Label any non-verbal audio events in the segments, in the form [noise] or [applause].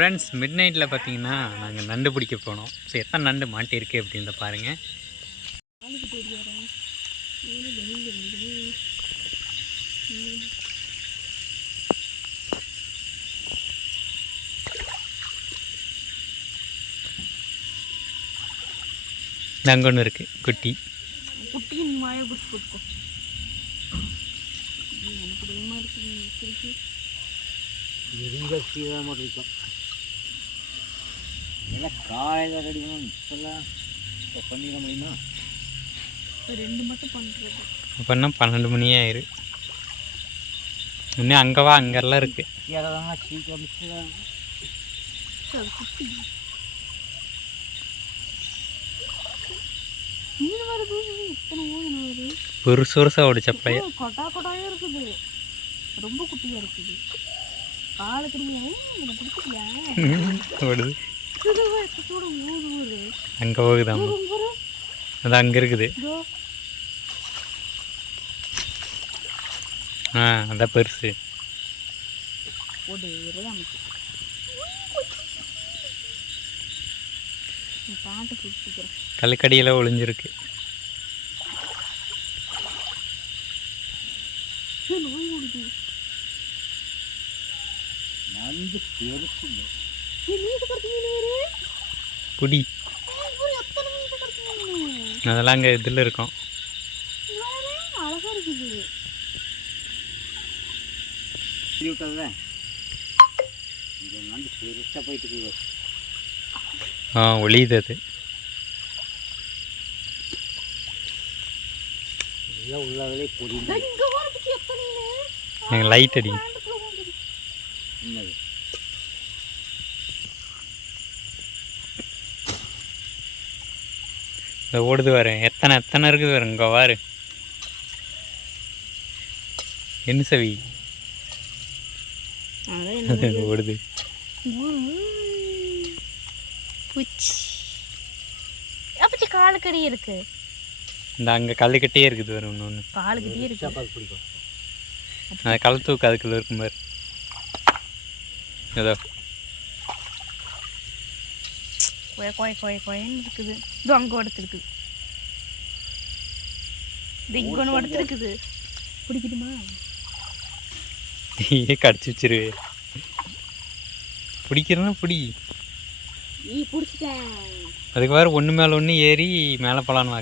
Friends mid நைட்டில் பார்த்தீங்கன்னா நாங்கள் நண்டு பிடிக்க போனோம். ஸோ எத்தனை நண்டு மாட்டியிருக்கு அப்படின்றத பாருங்கள் ஒன்று இருக்குது குட்டி. குட்டியின் போட்டுக்கோ ஐயோ, எனக்கு பயமா இருக்குது திருப்பி இருங்க மட்டும் இருக்கும் எல்லாம் காலையில் ரெடி பண்ணணும்? இப்போல்லாம் இப்போ பண்ணிட முடியுமா இப்போ ரெண்டு மட்டும் பண்ணுறது அப்படின்னா பன்னெண்டு மணியே ஆயிரு. இன்னும் அங்கே வா அங்கெல்லாம் இருக்குது சீக்கிரம் சீக்கிரம் மீன் வருது இத்தனை வருது? பெருசு பெருசாக ஓடிச்சப்பைய கொட்டா கொட்டாயே இருக்குது. ரொம்ப குட்டியா இருக்குது. காலை திரும்பி இதை பிடிச்சிக்கல [laughs] ஓடுது. அங்கே போகுதாம்மா ஊரு அது அங்கே இருக்குது. ஆ அதான் பெருசு. கல்லுக்கடியில் ஒளிஞ்சிருக்கு. நோய் ஓடுது புடி. அதெல்லாம் அங்கே இதில் இருக்கும். ஆ ஒளியுது அது. லைட் அடி. என்னது? இந்த ஓடுது பாரு. எத்தனை எத்தனை இருக்குது பாரு இங்கே பாரு. என்ன சவி? ஓடுது? பூச்சி. அப்பச்சி காலுக்கடி இருக்கு. இந்த அங்கே கல்லுக்கட்டியே இருக்குது பாரு ஒன்று ஒன்று காலுக்கடியே இருக்கு. பிடிக்கும். அந்த கல் தூக்கு அதுக்குள்ள இருக்கும் பாரு. ஏதோ கொய கொய கொய கொயன்னு இருக்குது. இது அங்கே உடச்சிருக்குது இது இங்கே ஒன்று உடச்சிருக்குது பிடிக்கட்டுமா நீயே கடிச்சு வச்சிரு. பிடிக்கிறதுனா பிடி அதுக்கு வேறு ஒன்று மேலே ஒன்று ஏறி மேலே போலான்னு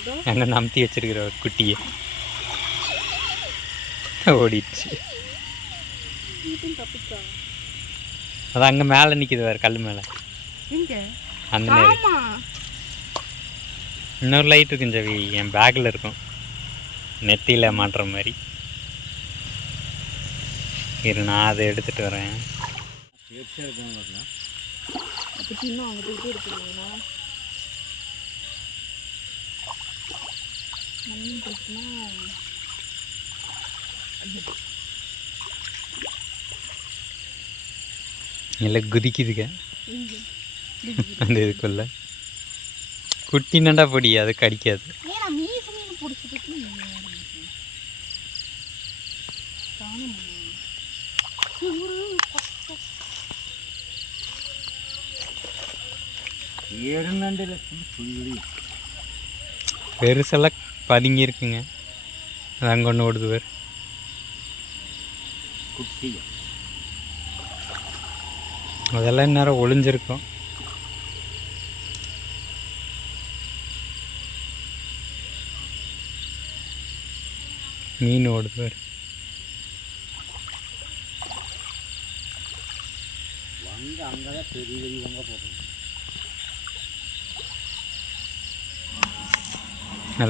இதோ. அங்கே நம்பி வச்சிருக்கிற ஒரு குட்டியை. ஓடிடுச்சு. அது அங்கே மேலே நிற்கிது வேறு கல் மேலே. அந்த ஆமா. இன்னொரு லைட் இருக்கும் ஜவி என் பேக்கில் இருக்கும். நெத்தியில் மாட்டுற மாதிரி இரு நான் அதை எடுத்துகிட்டு வரேன். பெருசாக இருக்கணும் எல்லாம் குதிக்குதுங்க அந்த இதுக்குள்ள குட்டி நண்டா பொடி அது கடிக்காது பெருசெல்லாம் பதுங்கி இருக்குங்க அங்கே ஒன்று ஓடுது பேர் குட்டி அதெல்லாம் இந்நேரம் ஒளிஞ்சிருக்கும். மீன் ஓடுது பேர்.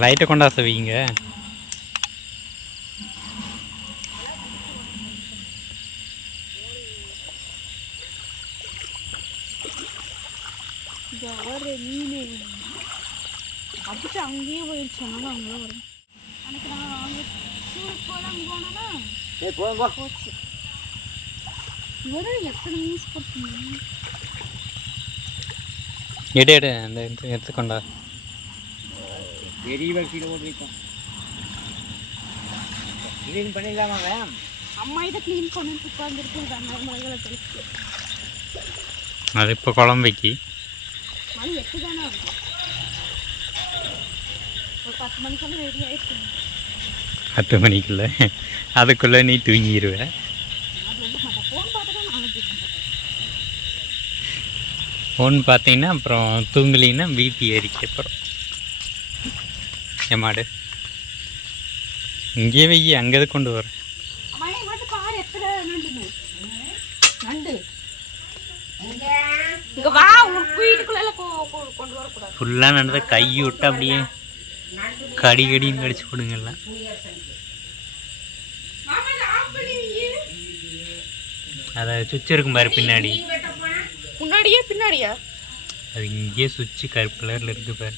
லைட்டை கொண்டா சவிங்க வர மீன் அப்படிச்சு அங்கேயே போயிடுச்சு. அதனால அங்கே வரும் அன்னைக்கு நான் அங்கே போனேன்னா போங்க போச்சு. வெறும் எத்தனை மீன்ஸ் போட்டுருந்தீங்க எடு எடு அந்த எடுத்து எடுத்துக்கொண்டா. பெரிய வரிசையில் போட்டு வைக்கும் கிளீன் பண்ணிடலாமாங்க அம்மா இதை க்ளீன் பண்ணிட்டு உட்காந்துருக்கு அந்த தெளிச்சு. அது இப்போ குழம்பைக்கு மணி எட்டு தானே ஆகும் ஒரு பத்து மணிக்கெல்லாம் ரெடி ஆயிடுச்சு பத்து மணிக்குள்ள அதுக்குள்ளே நீ தூங்கிடுவ ஃபோன் பார்த்தீங்கன்னா அப்புறம் தூங்கலின்னா பிபி ஏறிக்க அப்புறம் என் மாடு இங்கேயே வெய்ய அங்கே கொண்டு வரேன் அம்மா என் மட்டும் பாரு எத்தனை நண்டுன்னு நண்டு இங்க வா உன் வீட்டுக்குள்ள கொண்டு வரக்கூடாது. ஃபுல்லாக நடந்த கை விட்டு அப்படியே கடி கடின்னு கடிச்சு ஆஃப் பண்ணி அதை சுவிட்ச் இருக்கும் பாரு பின்னாடி. முன்னாடியே பின்னாடியா? அது இங்கேயே சுவிட்சு கருப்பு கலரில் இருக்கு பாரு.